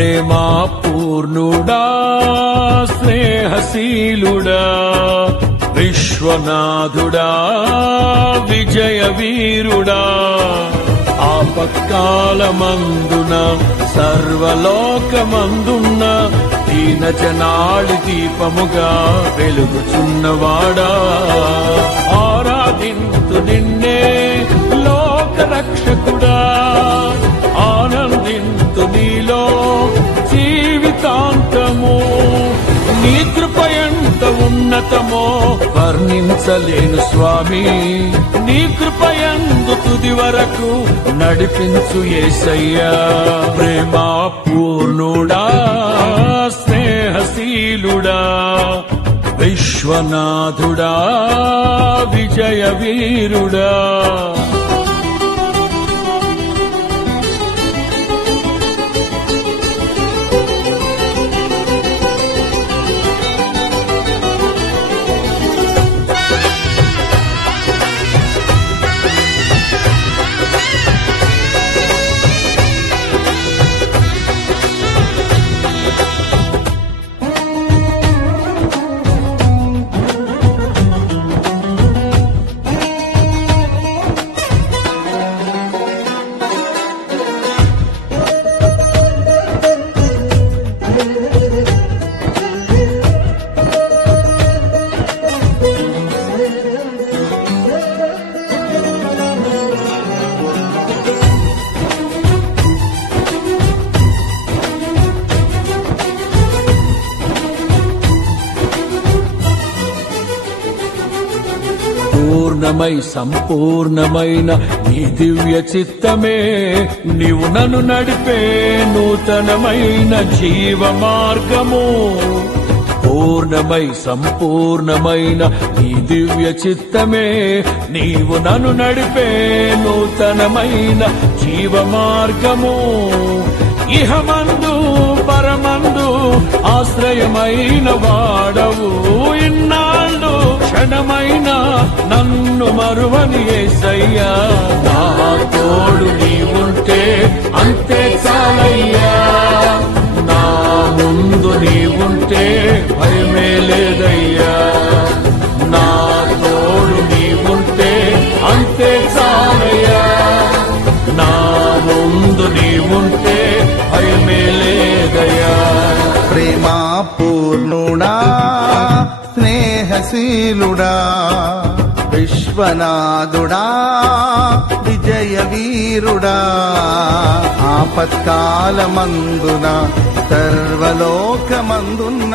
ప్రేమా పూర్ణుడా స్నేహశీలుడా విశ్వనాథుడా విజయ వీరుడా ఆపత్కాలమందున సర్వలోకమందున్న దీన జనాళి దీపముగా వెలుగుచున్నవాడా ఆరాధింతు నిన్నే లోకరక్షకుడా ఆనందింతు నీలో జీవితాంతము నీ కృప ఎంత ఉన్నతమో వర్ణించలేను స్వామి నీ కృప యందు తుది వరకు నడిపించు యేసయ్యా ప్రేమా పూర్ణుడా స్నేహశీలుడా విశ్వనాథుడా విజయ వీరుడా పూర్ణమై సంపూర్ణమైన నీ దివ్య చిత్తమే నీవు నన్ను నడిపే నూతనమైన జీవ మార్గము పూర్ణమై సంపూర్ణమైన నీ దివ్య చిత్తమే నీవు నన్ను నడిపే నూతనమైన జీవ మార్గము ఇహమందు పరమందు ఆశ్రయమైన వాడవు ఇన్నాళ్ళు క్షణమైన నన్ను మరువని యేసయ్యా నా తోడు నీవుంటే అంతే చాలయ్యా నా ముందు నీవుంటే భయమే లేదయ్యా నా తోడు నీవుంటే అంతే చాలయ్యా నా ముందు నీవుంటే భయమే లేదయ్యా ప్రేమా పూర్ణుడా స్నేహశీలుడా విశ్వనాథుడా విజయ వీరుడా ఆపత్కాలమందున సర్వలోకమందున్న